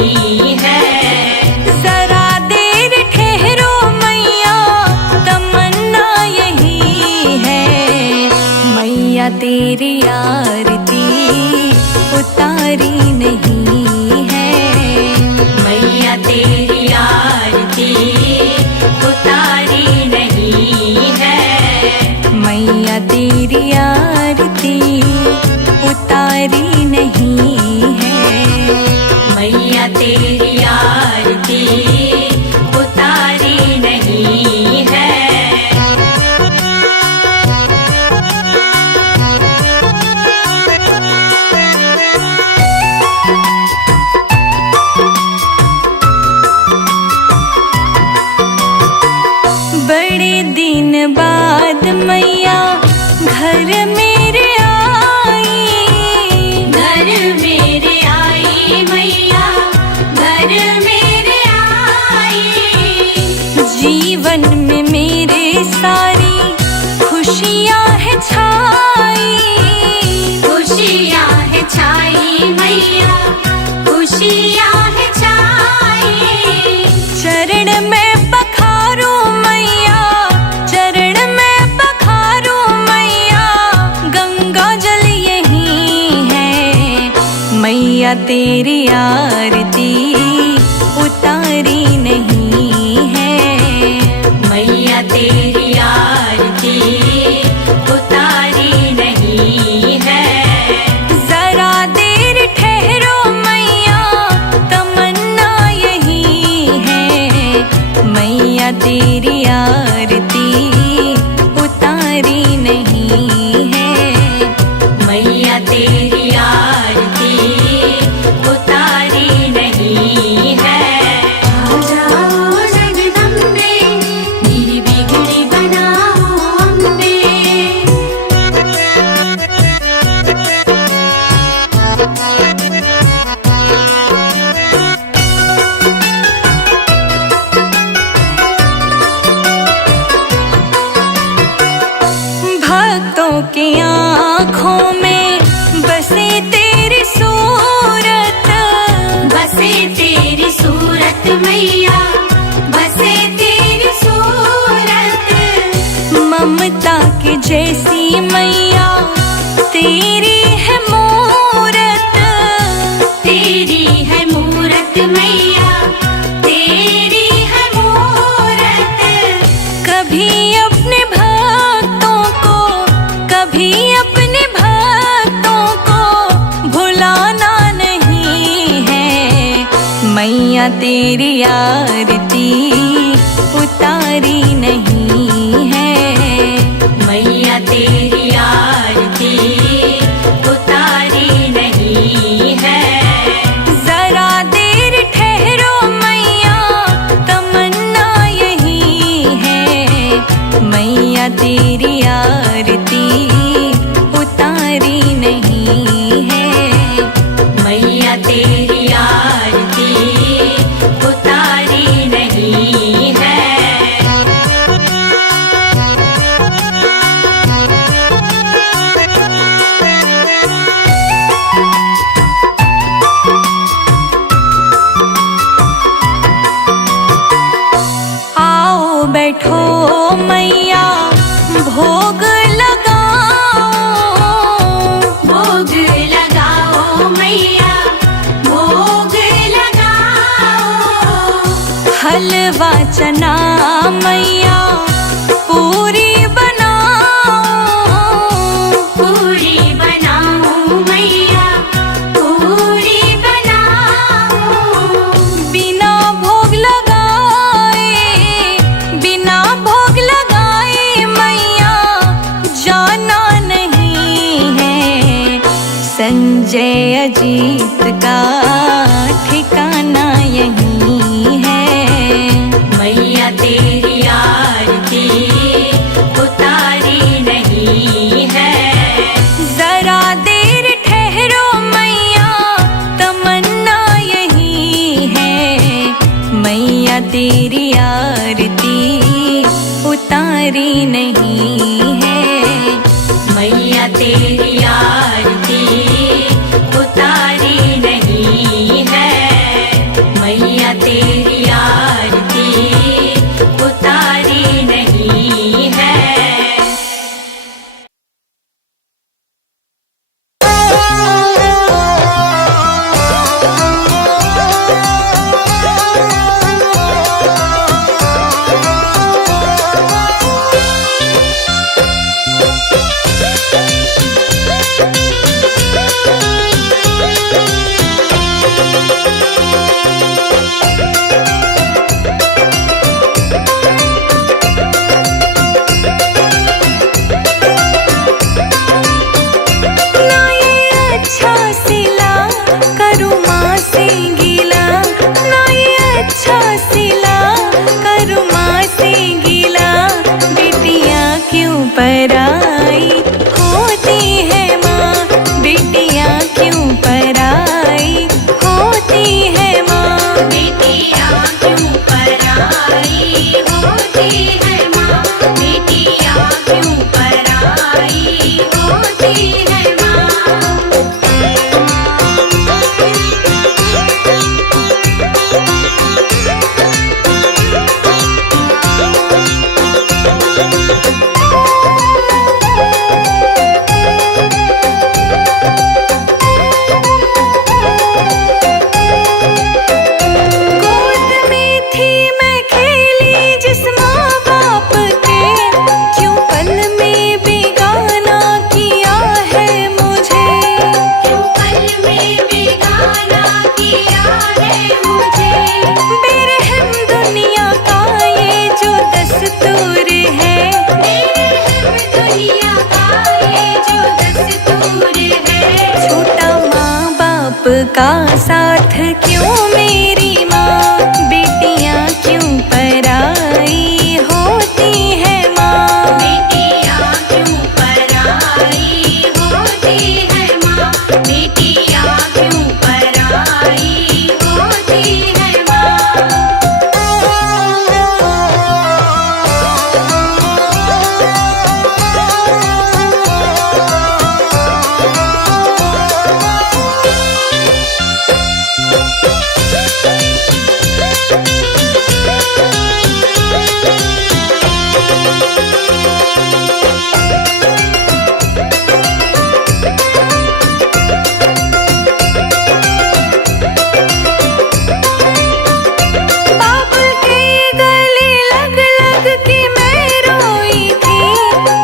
नहीं है। जरा देर ठहरो मैया, तमन्ना यही है। मैया तेरी आरती उतारी नहीं है। मैया तेरी आरती उतारी नहीं है। मैया तेरी आरती उतारी नहीं है। मैया तेरी आरती उतारी नहीं है। बड़े दिन बाद मैया घर मेरे आई। घर मेरे आई मैया, घर मेरे आई। जीवन में मेरे सारी खुशियाँ है छाई। खुशियाँ है छाई मैया, खुशियाँ है छाई। चरण में पखारो मैया, चरण में पखारो मैया। गंगा जल यही है। मैया तेरी आरती उतारी नहीं है। मैया तेरी आरती उतारी नहीं है। जरा देर ठहरो मैया, तमन्ना यही है। मैया तेरी आरती उतारी नहीं है। मैया तेरी आरती उतारी नहीं है। आ जाओ जगदम्बे, मेरी बिगड़ी बनाओ अम्बे। भक्तों की आँखों में बसे तेरी सूरत। बसे तेरी सूरत मैया, बसे तेरी सूरत। ममता के जैसी मैया तेरी है मूरत। तेरी है मूरत मैया, तेरी है मूरत। कभी अपने भक्तों को, कभी अपने भक्तों को भुलाना नहीं है। मैया तेरी आरती उतारी नहीं है। मैया तेरी आरती उतारी नहीं है। जरा देर ठहरो मैया, तमन्ना यही है। मैया तेरी आरती उतारी नहीं है। मैया तेरी आरती उतारी नहीं है। आओ बैठो मैया, भोग लगाओ। भोग लगाओ मैया, भोग लगाओ। हलवा चना मैया पूरी बनाओ। पूरी बनाओ मैया, पूरी बनाओ। बिना भोग लगाए, बिना भोग लगाए मैया जाना नहीं है। संजय अजीत का ठिकाना यही है। मैया तेरी आरती उतारी नहीं है। जरा देर ठहरो मैया, तमन्ना यही है। मैया तेरी आरती उतारी नहीं है। मैया तेरी आरती उतारी नहीं है। साथ क्यों मेरी माँ, बेटियाँ क्यों पराई होती है माँ। बेटियाँ क्यों पराई होती है माँ, बेटियाँ क्यों पराई होती है माँ। बाबुल के गले लग लग के मैं रोई थी,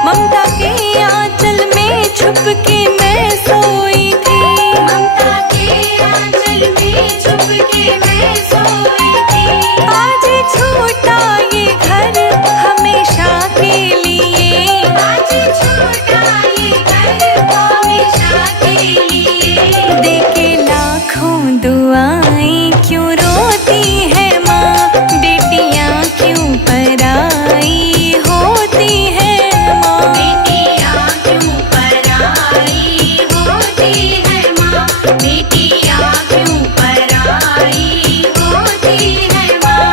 ममता के आंचल में छुप के मैं सोई थी। ममता के आंचल में छुप के मैं सोई थी। आज छूटा ये घर हमेशा के लिए, आज छूटा ये घर हमेशा के लिए। देके लाखों दुआएं क्यों रोती है माँ, बेटियाँ क्यों पराई होती है माँ। बेटियाँ क्यों पराई होती है माँ, बेटियाँ क्यों पराई होती है माँ।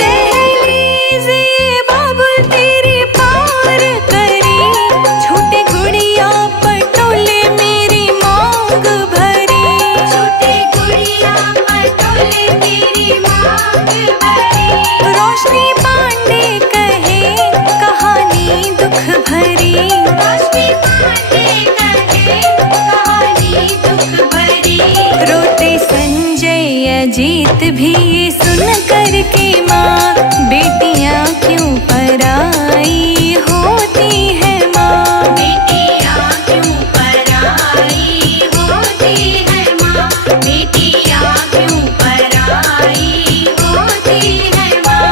दहलीज़ ये बाबुल तेरी पार करी, छोटे गुड़िया पटोले मेरी मांग भरी। छोटे गुड़िया पटोले तेरी मांग भरी। रोशनी पांडे कहे कहानी दुख भरी, रोशनी पांडे कहे कहानी दुख भरी। रोते संजय अजीत भी ये सुन कर के माँ, बेटियाँ क्यों पराई होती है माँ। बेटियाँ क्यों पराई होती है माँ, बेटियाँ क्यों पराई होती है माँ।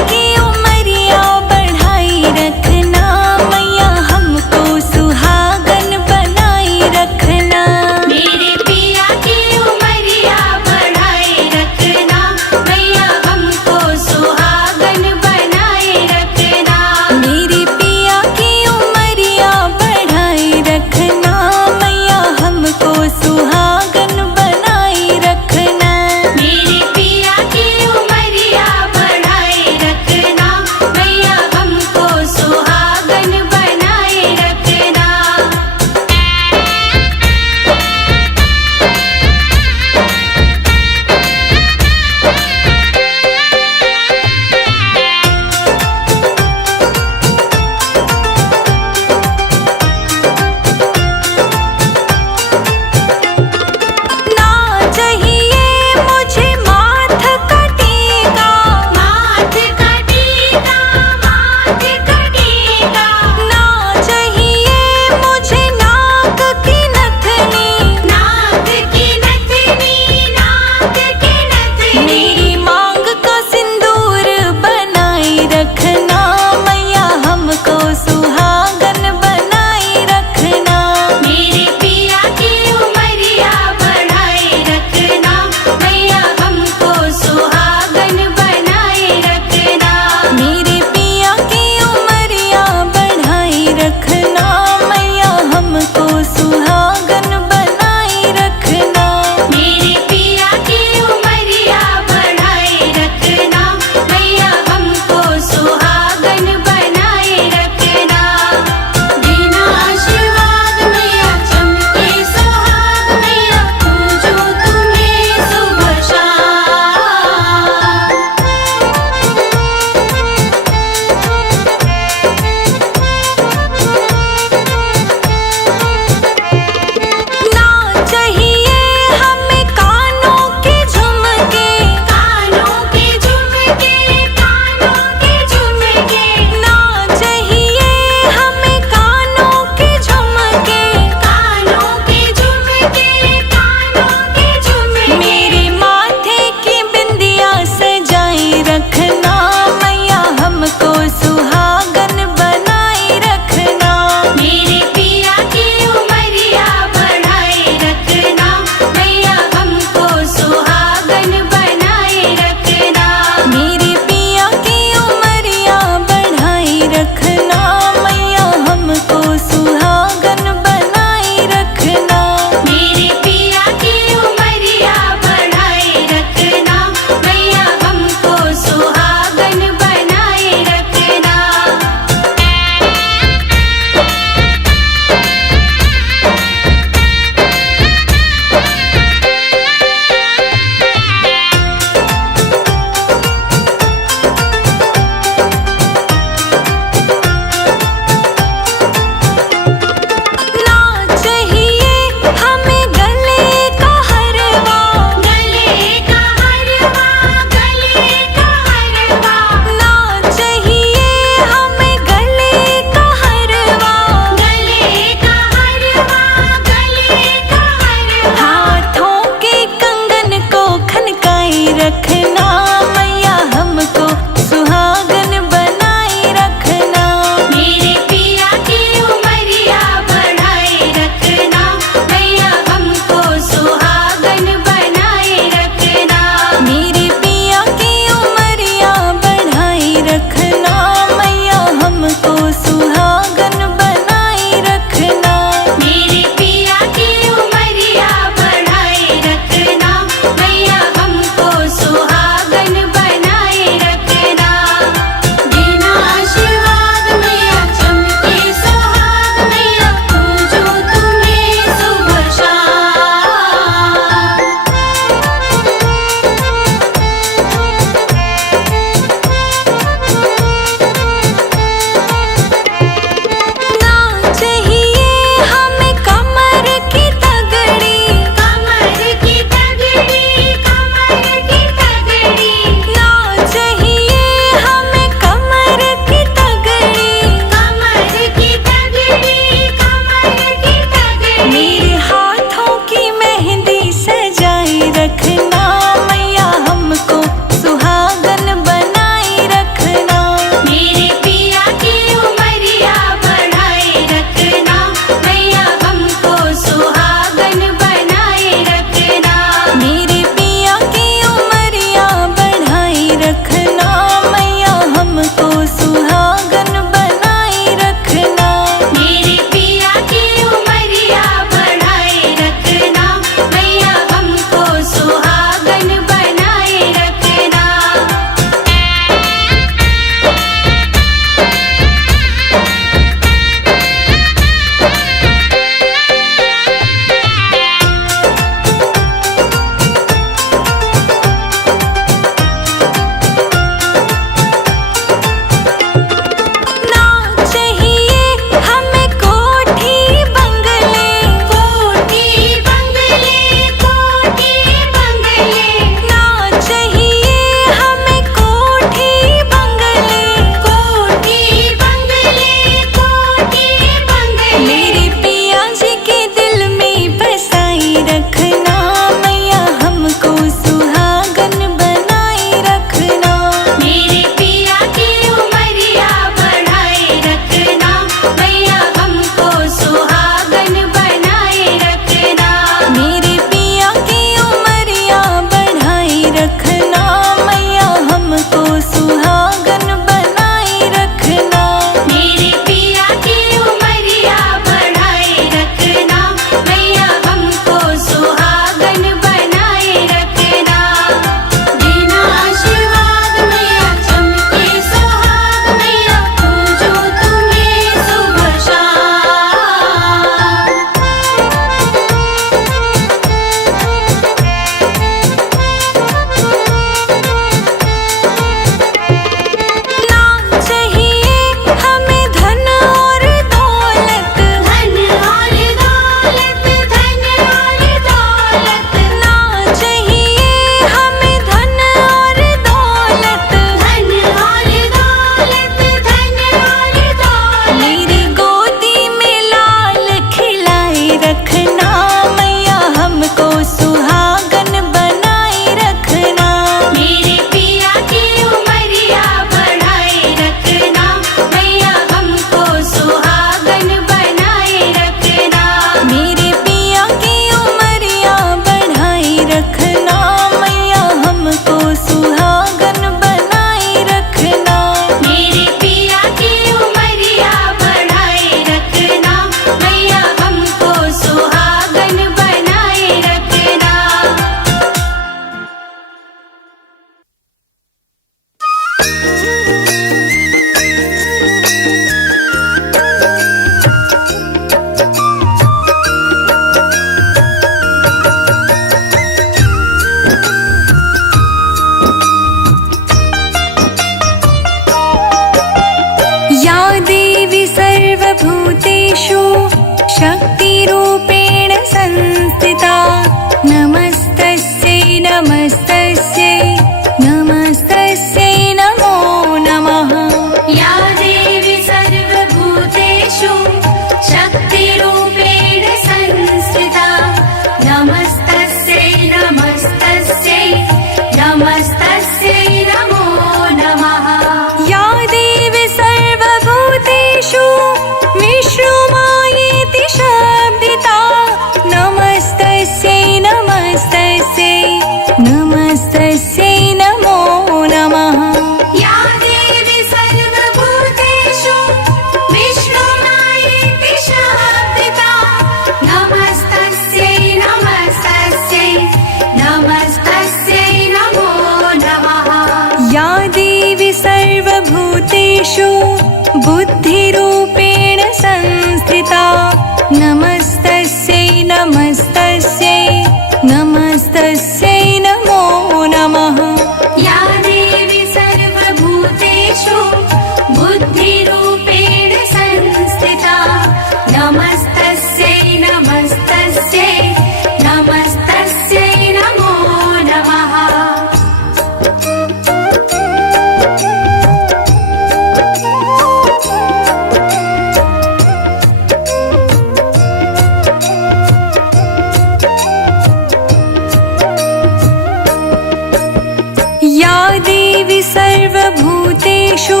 सर्वभूतेषु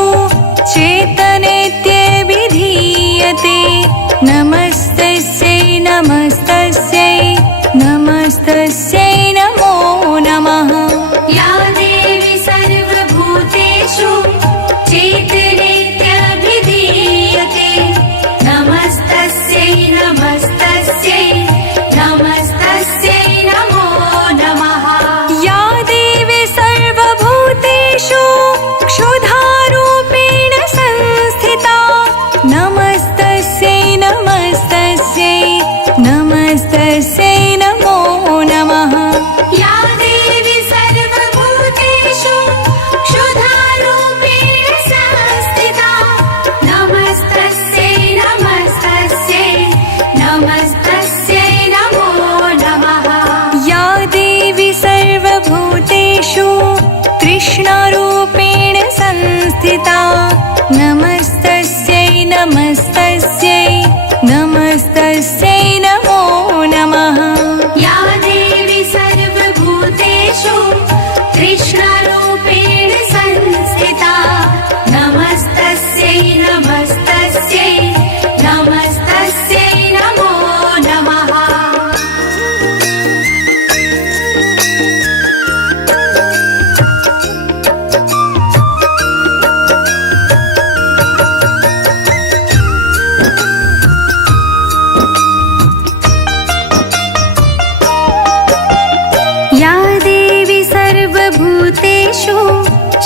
चेतनेत्यभिधीयते नमस्तस्यै नमस्तस्यै नमस्तस्यै नमो नमः। या देवी सर्वभूतेषु चेतनेत्यभिधीयते नमस्तस्यै नमस्तस्यै नमस्तस्यै नमो नमः। या देवी सर्वभूतेषु क्षुधारूपेण संस्थिता नमस्तस्यै नमस्तस्यै नमस्तस्यै नमो नमः। या देवी सर्वभूतेषु क्षुधारूपेण संस्थिता नमस्तस्यै नमस्तस्यै नमस्तस्यै नमो नमः। या देवी सर्वभूतेषु तृष्णारूपेण संस्थिता नमस्तस्यै नमस्तस्यै नमस्तस्यै नमो नमः। या देवी सर्वभूतेषु तृष्णारूपेण संस्थिता नमस्तस्यै नमस्तस्यै नमस्तस्यै नमो नमः। या देवी सर्वभूतेषु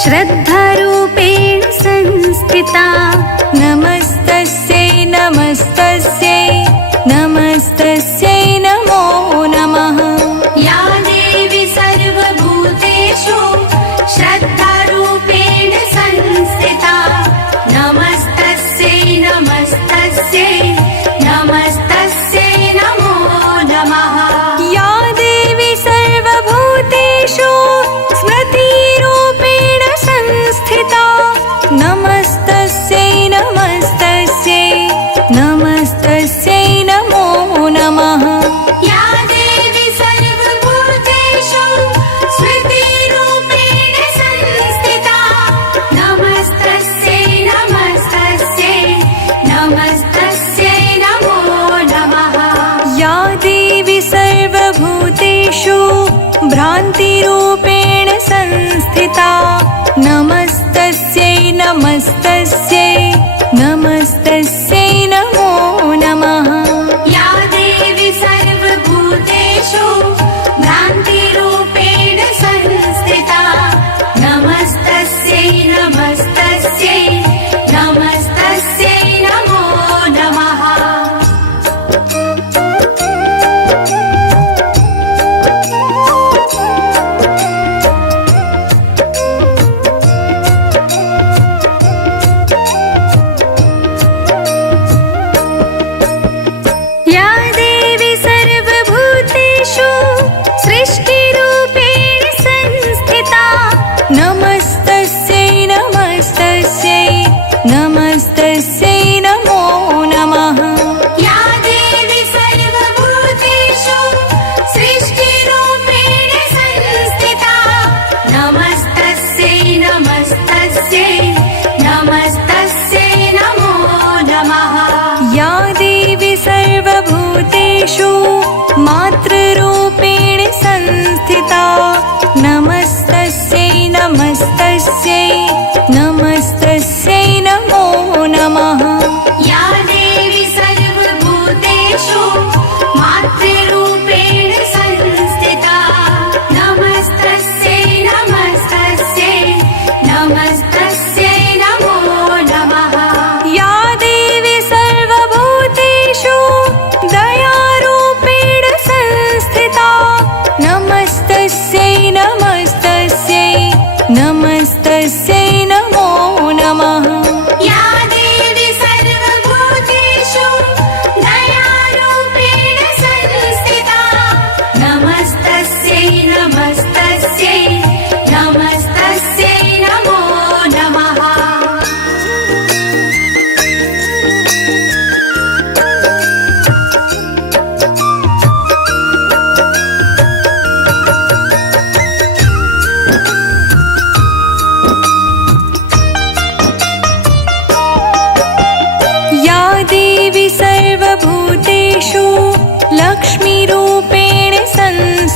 श्रद्धारूपेण संस्थिता नमस्तस्यै नमस्तस्यै नमस्तस्यै नमो नमः। या देवी सर्वभूतेषु श्रद्धारूपेण संस्थिता नमस्तस्यै नमस्तस्यै नमस्तस्यै नमो नमः। या देवी सर्वभूतेषु स्मृतिरूपेण संस्थिता नमस्तस्यै नमस्तस्यै नमस्तस्यै नमो नमः। या देवी सर्वभूतेषु स्मृतिरूपेण संस्थिता नमस्तस्यै नमस्तस्यै नमस्तस्यै नमो नमः। या देवी सर्वभूतेषु भ्रान्तिरूपेण संस्थिता नमस्तस्यै नमस्तस्यै नमस्तस्यै नमो नमः। या देवी सर्वभूतेषु भ्रान्तिरूपेण संस्थिता नमस्तस्यै नमस्तस्यै नमस्तस्यै नमो नमः।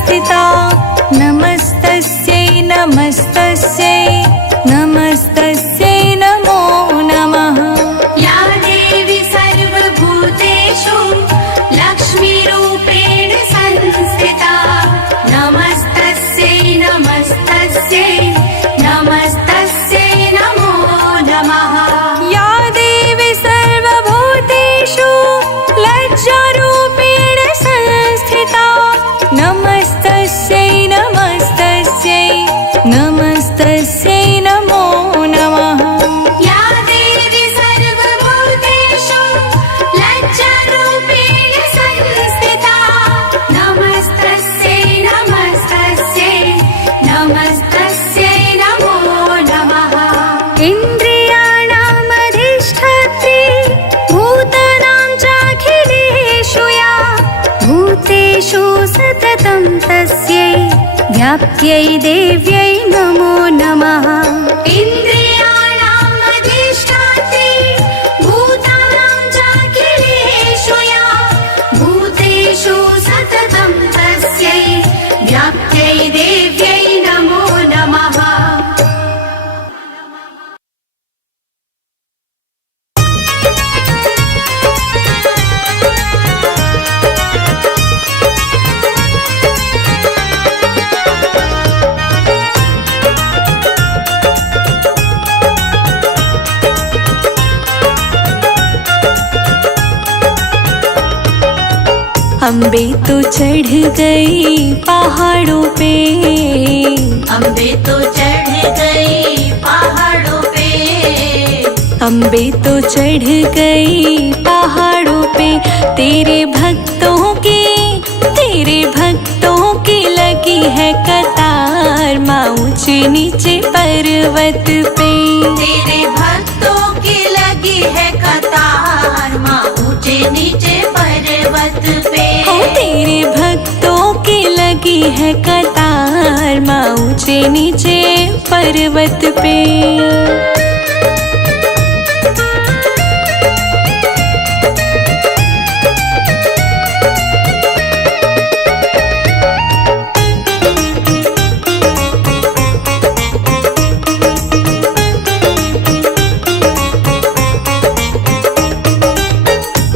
संस्थिता नमस्तस्यै नमस्तस्यै नमस्तस्यै नमो नमः। या देवी सर्वभूतेषु लक्ष्मीरूपेण संस्थिता नमस्तस्यै नमस्तस्यै नमस्तस्यै नमो नमः। या देवी सर्वभूतेषु लज्जारूपेण संस्थिता नमस्तस्यै नमस्तस्यै नमस्तस्यै नमो नमः। या देवी सर्वभूतेषु लज्जारूपेण संस्थिता नमस्तस्यै नमस्तस्यै नमस्तस्यै नमो नमः। इन्द्रियाणामधिष्ठात्री भूतानां चाखिलेषु या भूतेषु सततं तस्यै व्याप्त्यै देव्यै नमो नमः। इन्द्रियाणाम् अधिष्ठात्री भूतानां चाखिलेषु या भूतेषु सततं तस्यै व्याप्त्यै देव्यै नमो नमः। अम्बे तो चढ़ गई पहाड़ों पे अम्बे तो चढ़ गई पहाड़ों पे अम्बे तो चढ़ गई पहाड़ों पे तेरे भक्तों की लगी है कतार माँ ऊंचे नीचे पर्वत पे। तेरे भक्तों की लगी है कतार माँ ऊंचे नीचे पर्वत पे। ओ तेरे भक्तों की लगी है कतार माँ ऊंचे नीचे पर्वत पे।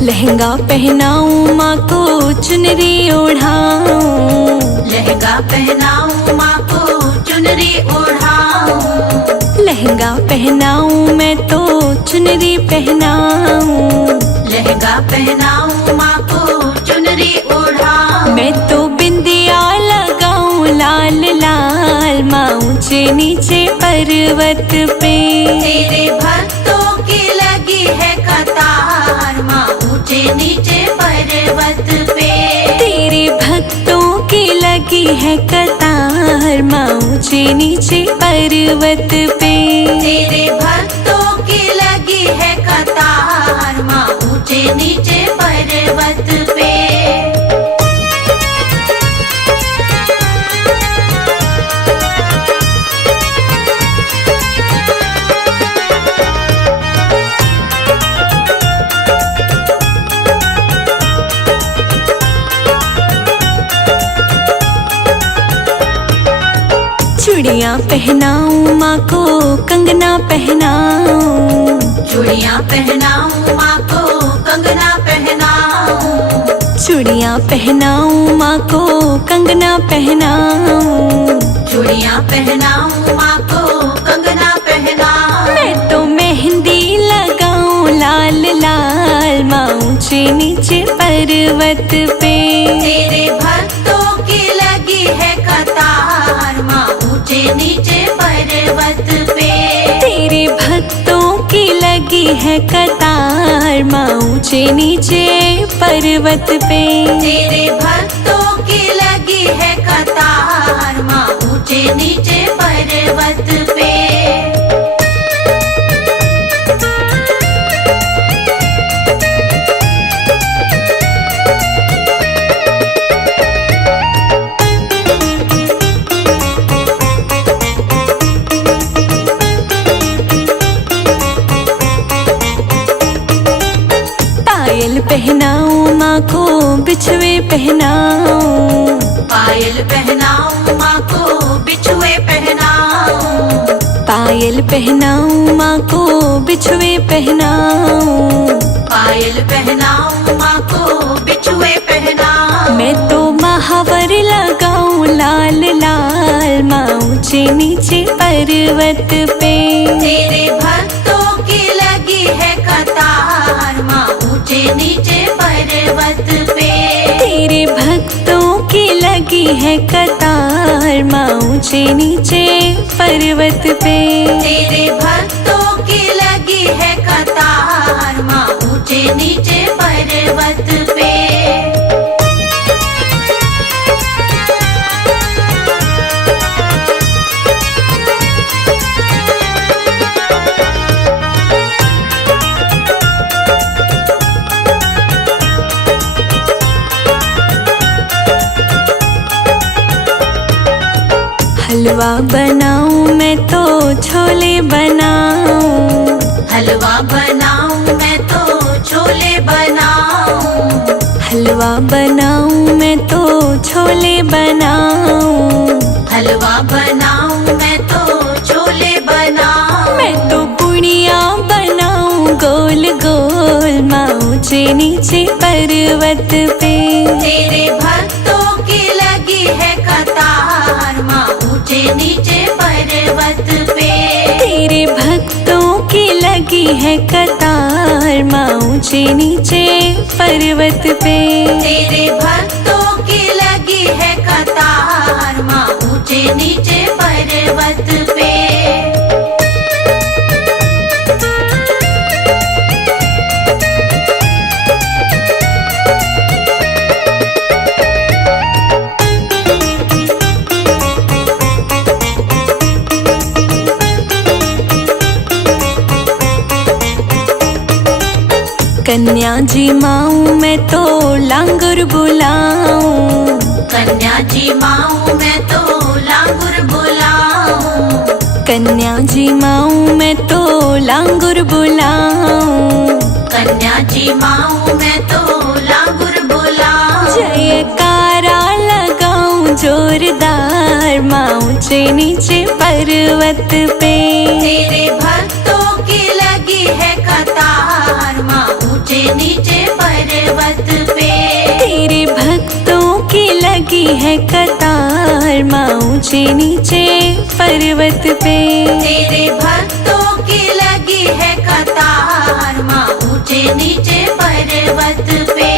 लहंगा पहनाऊं माँ को चुनरी ओढ़ाऊं लहंगा पहनाऊं माँ को चुनरी ओढ़ाऊं लहंगा पहनाऊं मैं तो चुनरी पहनाऊं लहंगा पहनाऊं माँ को चुनरी ओढ़ाऊं मैं तो बिंदिया लगाऊं लाल लाल माँ ऊंचे नीचे पर्वत पे। तेरे भक्तों की लगी है कतार माँ ऊंचे नीचे पर्वत पे। तेरे भक्तों की लगी है कतार माँ ऊंचे नीचे पर्वत पे। तेरे भक्तों की लगी है कतार माँ ऊंचे नीचे पर्वत पे। चूड़ियाँ पहनाऊं माँ को कंगना पहनाऊं चूड़ियाँ पहनाऊं माँ को कंगना पहनाऊं चूड़ियाँ पहनाऊं माँ को कंगना पहनाऊं चूड़ियाँ पहनाऊं माँ को कंगना पहनाऊं मैं तो मेहंदी लगाऊं लाल लाल माँ ऊंचे नीचे पर्वत पे। तेरे भक्तों की लगी है कतार माँ ऊंचे नीचे पर्वत पे। तेरे भक्तों की लगी है कतार माँ ऊंचे नीचे पर्वत पे। तेरे भक्तों की लगी है कतार माँ ऊंचे नीचे पर्वत पे। पायल पहनाऊं माँ को बिछुए पहनाऊं पायल पहनाऊं माँ को बिछुए पहनाऊं, पायल पहनाऊं माँ को बिछुए पहनाऊं, पायल पहनाऊं माँ को बिछुए पहनाऊं। मैं तो महावर लगाऊं लाल लाल माँ ऊंचे नीचे पर्वत पे। तेरे भक्तों की लगी है कतार माँ ऊंचे नीचे पर्वत पे। तेरे भक्तों की लगी है कतार माँ ऊंचे नीचे पर्वत पे। तेरे भक्तों की लगी है कतार माँ ऊंचे नीचे पर्वत पे। हलवा बनाऊं मैं तो छोले बनाऊं, हलवा बनाऊं मैं तो छोले बनाऊं, हलवा बनाऊं मैं तो छोले बनाऊं, हलवा बनाऊं मैं तो छोले बनाऊं। मैं तो पुड़िया बनाऊं गोल गोल माँ ऊंचे नीचे पर्वत पे। तेरे भक्तों की लगी है कतार माँ ऊंचे नीचे पर्वत पे। तेरे भक्तों की लगी है कतार माँ ऊंचे नीचे पर्वत पे। तेरे भक्तों की लगी है कतार माँ ऊंचे नीचे पर्वत पे। कन्या जी माऊं मैं तो लांगुर बुलाऊं, कन्या जी माऊं मैं तो लांगुर बुलाऊं, कन्या जी माऊं मैं तो लांगुर बुलाऊं, कन्या जी माऊं मैं तो लांगुर बुलाऊं। जयकारा लगाऊं जोरदार माँ ऊंचे नीचे पर्वत पे। तेरे भक्तों की लगी है कतार माँ ऊंचे नीचे पर्वत पे। तेरे भक्तों की लगी है कतार माँ ऊंचे नीचे पर्वत पे। तेरे भक्तों की लगी है कतार माँ ऊंचे नीचे पर्वत पे।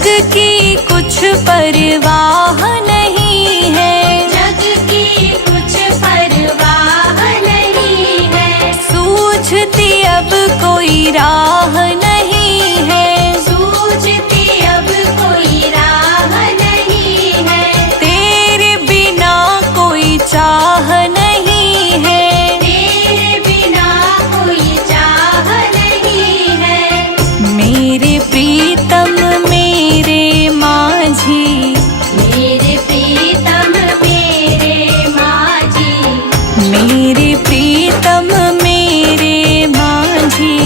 जग की कुछ परवाह नहीं है, जग की कुछ परवाह नहीं है। सूझती अब कोई राह नहीं है, सूझती अब कोई राह नहीं है। तेरे बिना कोई चाह नहीं है, तेरे बिना कोई चाह नहीं है। मेरे प्रीतम मेरे माझी, मेरे प्रीतम मेरे माझी, मेरे प्रीतम मेरे माझी,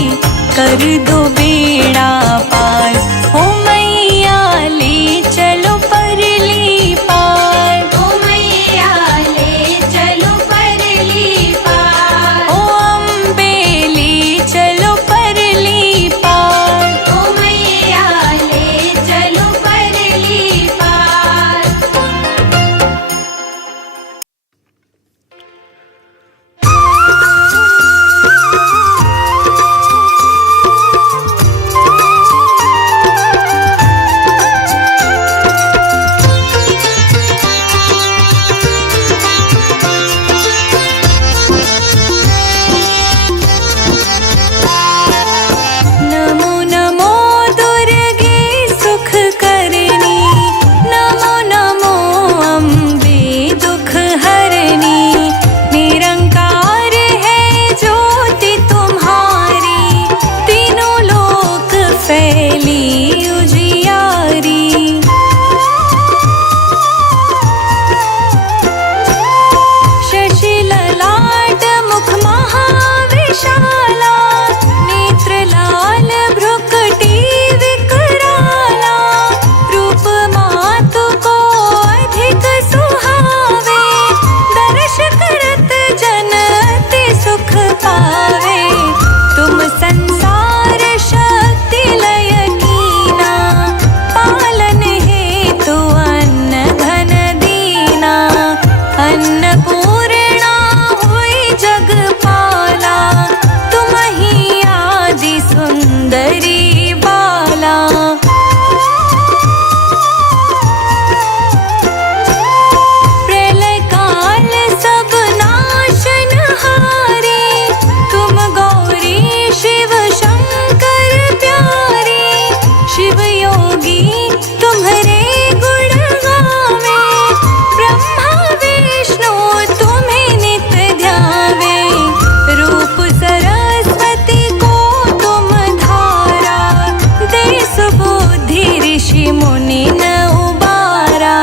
कर दो बेड़ा पार, हो मैया ले चलो परली पार, ओ मैया ले चलो परली पार, ओ अम्बे ले चलो परली पार। ओ मैया ले चलो परली पार। नमो नमो दुर्गे सुख करनी, नमो नमो अम्बे दुख हरनी, निरंकार है ज्योति तुम्हारी, तीनों लोक फैली उजियारी। शशि ललाट मुख महाविशाला, नेत्र लाल भ्रुकुटी विकराला, रूप मातु को अधिक सुहावे, दर्श करत जन अति सुख पावे। तुम संसार शक्ति लय कीना, पालन हेतु अन्न धन दीना, अन्नपूर्णा हुई जगपाला, तुम ही आदि सुंदरी बाला। प्रलय काल सब नाशनहारी, तुम गौरी शिव शंकर प्यारी, शिव योगी तुम्हारे गुण गावे, ब्रह्मा विष्णु तुम्हें नित ध्यावे, रूप सरस्वती को तुम धारा, दे सुबुद्धि ऋषि मुनि न उबारा,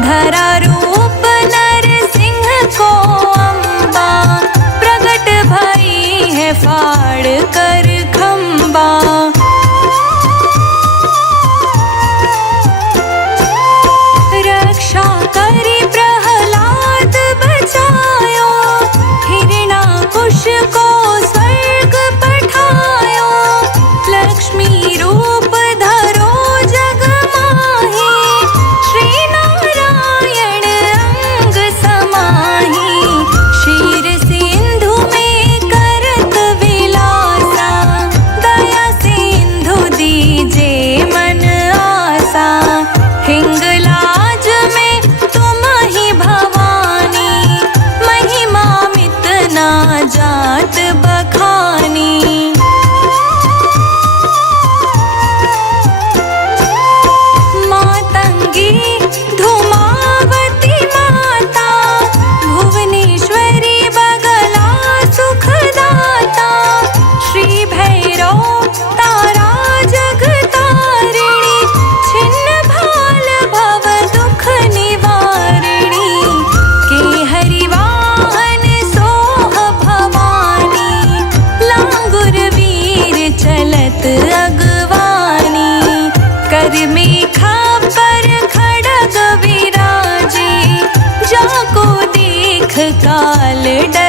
धरा रूप नरसिंह को अम्बा, प्रगट भई है फाड़ कर खम्बा। रक्षा करी प्रहलाद बचायो, हिरणाकुश को स्वर्ग पठायो, लक्ष्मी रूप धरो जग माही, श्री नारायण अंग समाही, क्षीर सिंधु में करत विलासा, दया सिंधु दीजे मन आसा, हिंगलाज में तुम ही भवानी, महिमा मितना जात बखानी। मातंगी धूमावती माता, भुवनेश्वरी बगला सुखदाता, श्री भैरव तारा जगतारिणी, छिन्न भाल भव दुख निवारिणी, के हरिवाहन सोह भवानी, लांगुर वीर चलत अगवानी, कर मेखा पर खड़ग विराजे, जाको देख काल डर